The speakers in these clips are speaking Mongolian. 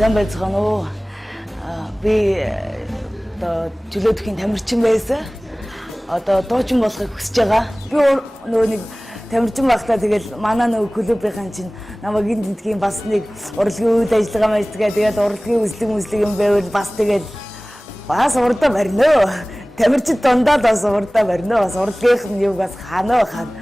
Сайн байцгаана уу? Би одоо чөлөөтхийн тамирчин байсан. Одоо дуучин болохыг хүсэж байгаа. Би нөгөө нэг тамирчин байхдаа тэгэл манай нөгөө клубийнхэн чинь намайг энд тентгийн бас нэг урлагийн үйл ажиллагаа мэйсгээ тэгээд урлагийн үзлэг юм байвал бас тэгээд бас урдаа барьнаа. Тамирчин дундаа бас урдаа барьнаа. Бас урлагийнх нь юу бас ханаа хана.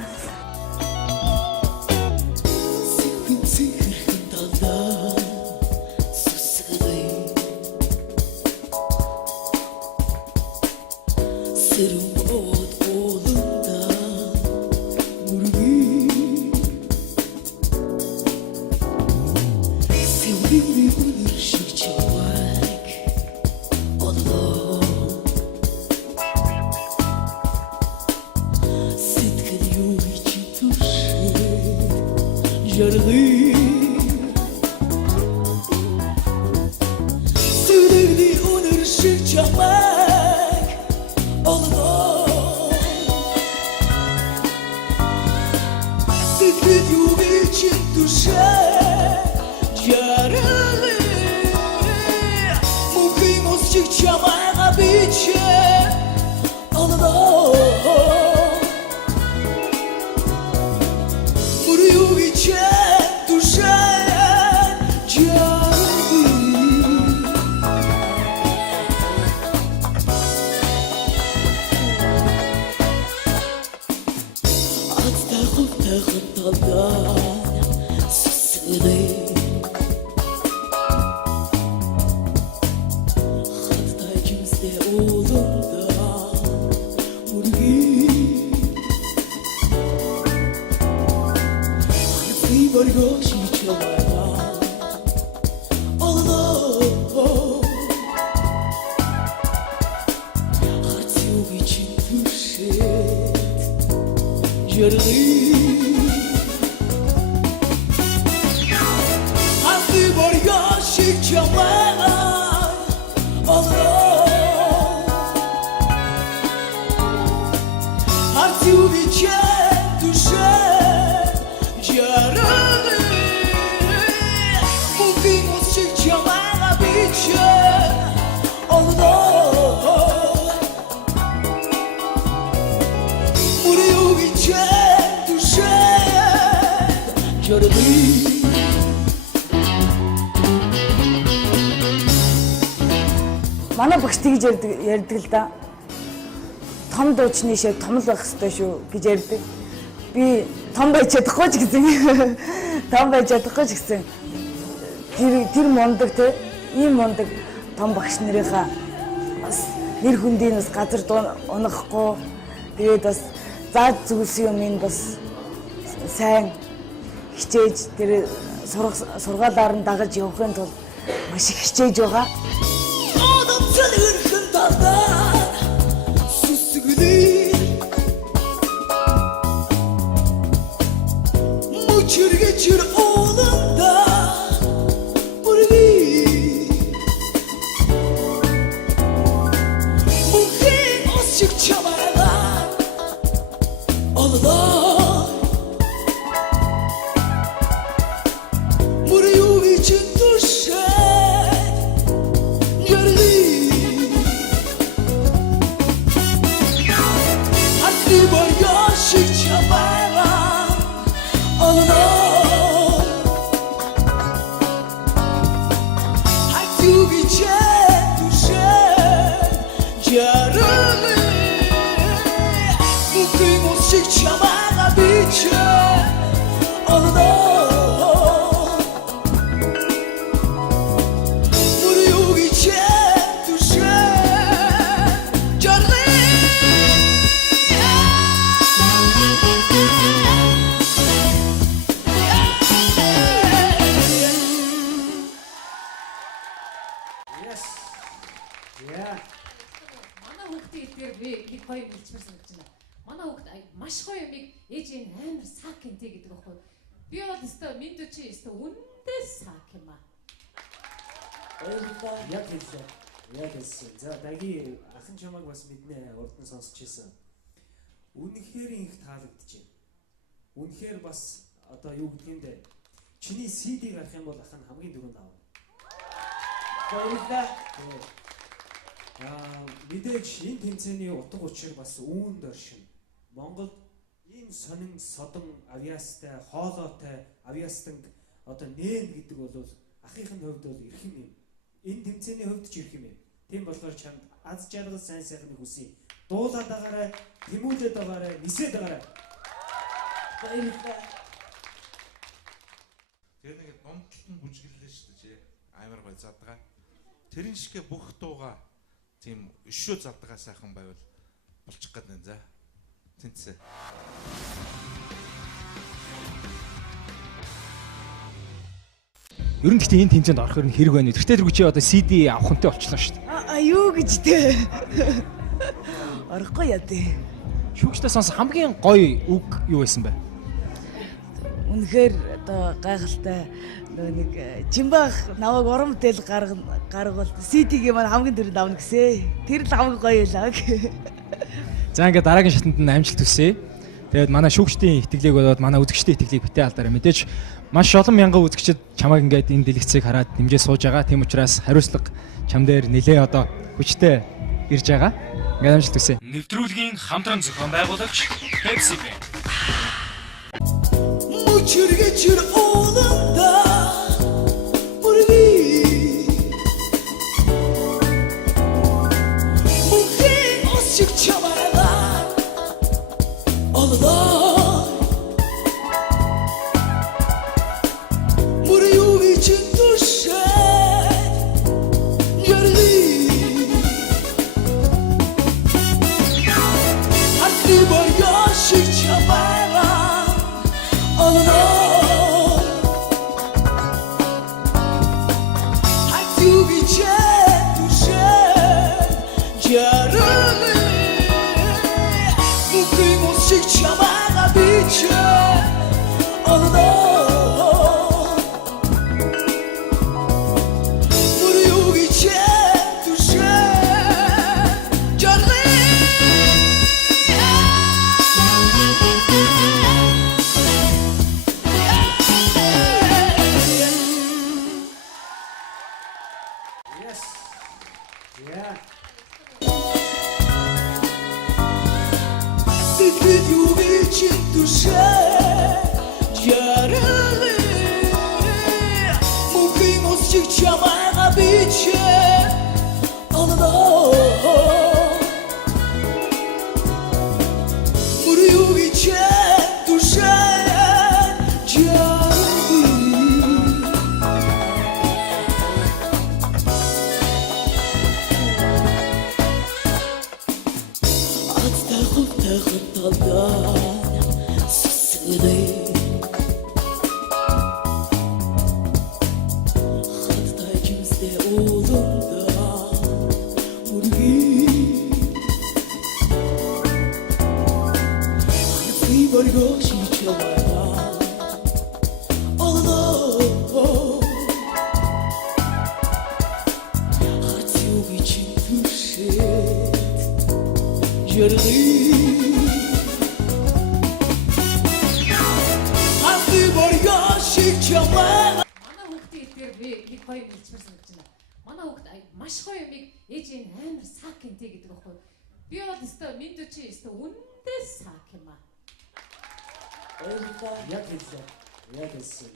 Манай багш тэгж ярьдаг л да. Том дуучны шиг том л байх хэрэгтэй шүү гэж ярьдаг. Би том байж чадахгүй ч гэсэн. Том байж чадахгүй ч гэсэн. Тэр мундаг те ийм мундаг том багш нарынхаа бас нэр хүндийн бас газар унахгүй. Тэгээд бас зааж зүгсэн юм бас сайн хичээж тэр сургаалаар нь дагаж явахын тулд маш их хичээж байгаа. Geçir oğlunda burayı Muhim azıcık çabalar Allah Burayı için düşer Yarlı Hartli var yaşık çabalar Allah маш гоё юмыг ээж энэ амар сак энтэй гэдэг байхгүй. Би бол өстой минь чи өстой үндэ сак юм аа. Баярлалаа. Яг хэлсэн. Яг хэлсэн. За даги ахын чамайг бас мэднэ урд нь сонсч ирсэн. Үнэхээр их таалагдчихэв. Үнэхээр бас одоо юу гэдгиймдээ чиний CD гарах юм бол ах нь хамгийн дөрөнд авна. Баярлалаа. Мэдээж энэ тэмцээний утга учир бас үүнд оршин. Монголд ийм сонин содон авиастай, хоолойтой авиастанг одоо нээн гэдэг бол ахыхын хувьд бол эрхэм юм. Энэ тэмцээний хувьд ч эрхэм юм. Тийм болохоор чамд аз жаргал сайн сайхныг хүсье. Дуулаад байгаарай, тэмүүлээд байгаарай, нисээд байгаарай. Баярлалаа. Тэгээ нэг дундталтан бүжгэллээ шүү дээ. Амар гой задгаа. Тэрэн шигэ бүх дууга тийм өшөө задгаа сайхан байвал болчих гээд байна за. Тэнцээ. Ер нь гэхдээ энэ тэмцээнд орохоор нь хэрэг байна. Тэртээ тэргүй чи одоо CD авахынтай болчихлоо шүү дээ. Юу гэж дээ. Орохгүй яа дээ. Шүүгчдээ сонс хамгийн гоё үг юу байсан бэ? Үнэхээр одоо гайхалтай нэг жимбах наваг урам тэл гаргавал CD-г маань хамгийн түрүүнд авна гэсэн. Тэр л хамгийн гоё байлаа. За ингээд дараагийн шатанд нь амжилт хүсье. Тэгээд манай шүүгчдийн итгэлийг болоод манай үзэгчдийн итгэлийг битээ алдаарай. Мэдээж маш олон мянган үзэгчид чамайг ингээд энэ дэлгэцийг хараад дэмжээ сууж байгаа. Тийм учраас хариуцлага чам дээр нэлээ одоо хүчтэй ирж байгаа. Ингээд амжилт хүсье. Нэвтрүүлгийн хамтран зохион байгуулагч Pepsi Bank. Geçir oğlunda burgi Muhim azıcık çabalar Ağlar Buryu için düşer Yerli Hasri var yaşık çabalar Ağlar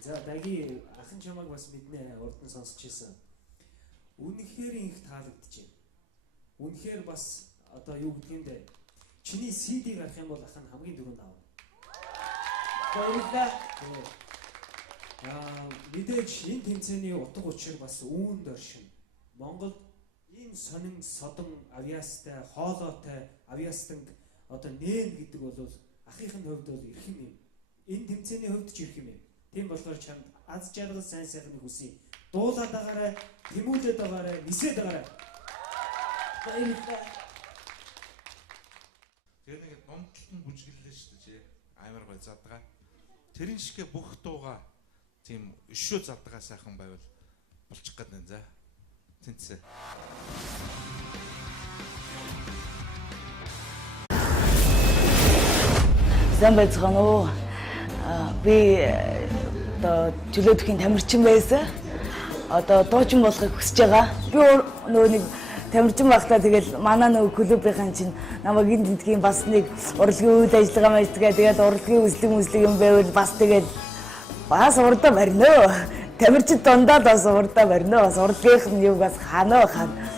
За даги ахын чамайг бас мэднэ урд нь сонсч ирсэн. Үнэхээр их таалагдчихэв. Үнэхээр бас одоо юу гэдг юм бэ? Чиний CD-г арах юм бол ахын хамгийн дөрөнд аав. Баярлалаа. Мэдээж энэ тэмцээний утга учир бас үүнд оршин. Монголд ийм сонин содон авиастай, хоолойтой авиастанг одоо нээн гэдэг бол ахыхын хувьд бол эрхэм юм. Энэ тэмцээний хувьд ч эрхэм юм. Тийм болохоор чамд аз жаргал сайн сайхныг хүсье. Дуулаад байгаарай, тэмүүлээд байгаарай, нисээд байгаарай. Баярлалаа. Тэгээ нэг дундталтан бүжгэллээ шүү дээ. Амар гой задгаа. Тэрэн шигэ бүх дууга тийм өшөө задгаа сайхан байвал болчих гээд байна за. Тэнцээ. Сайн байцгаана уу? Би чөлөөтхийн тамирчин байсан. одоо дуучин болохыг хүсэж байгаа. Би нөгөө нэг тамирчин багтаа тэгэл манай нөгөө клубийнхэн чинь намайг энэ тентгийн бас нэг урлагийн үйл ажиллагаа мэйдгээ тэгэл урлагийн үзлэг юм байвал бас тэгэл бас урдаа барьнаа. Тамирчин дундаа бас урдаа барьнаа. Бас урлагийнх нь юу бас хаана хаана.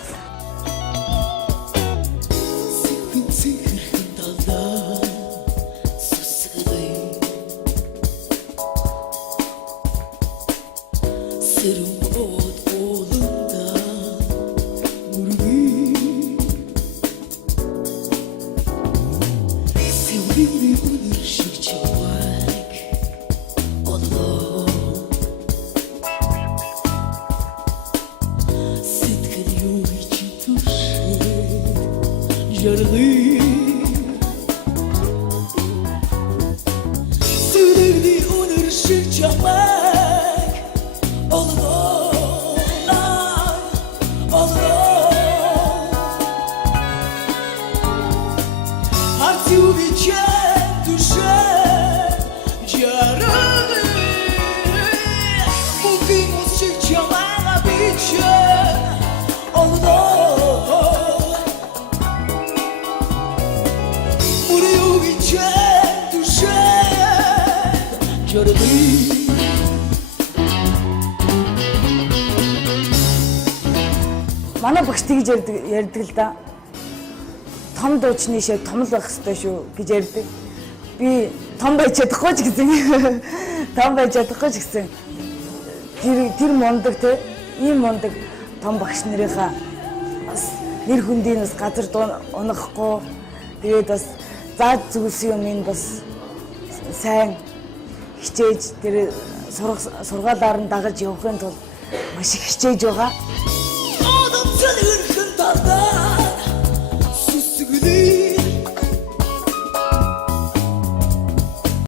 Манай багш тэгж ярьдаг л да. Том дуучны шиг том л байх хэрэгтэй шүү гэж ярьдаг. Би том байж чадахгүй ч гэсэн. Том байж чадахгүй ч гэсэн. Тэр мундаг те ийм мундаг том багш нарынхаа бас нэр хүндийн бас газар унахгүй. Тэгээд бас зааж зүгсэн юм ин бас сайн хичээж тэр сургаалаар нь дагаж явахын тулд маш их хичээж байгаа. Odam çalırken dalda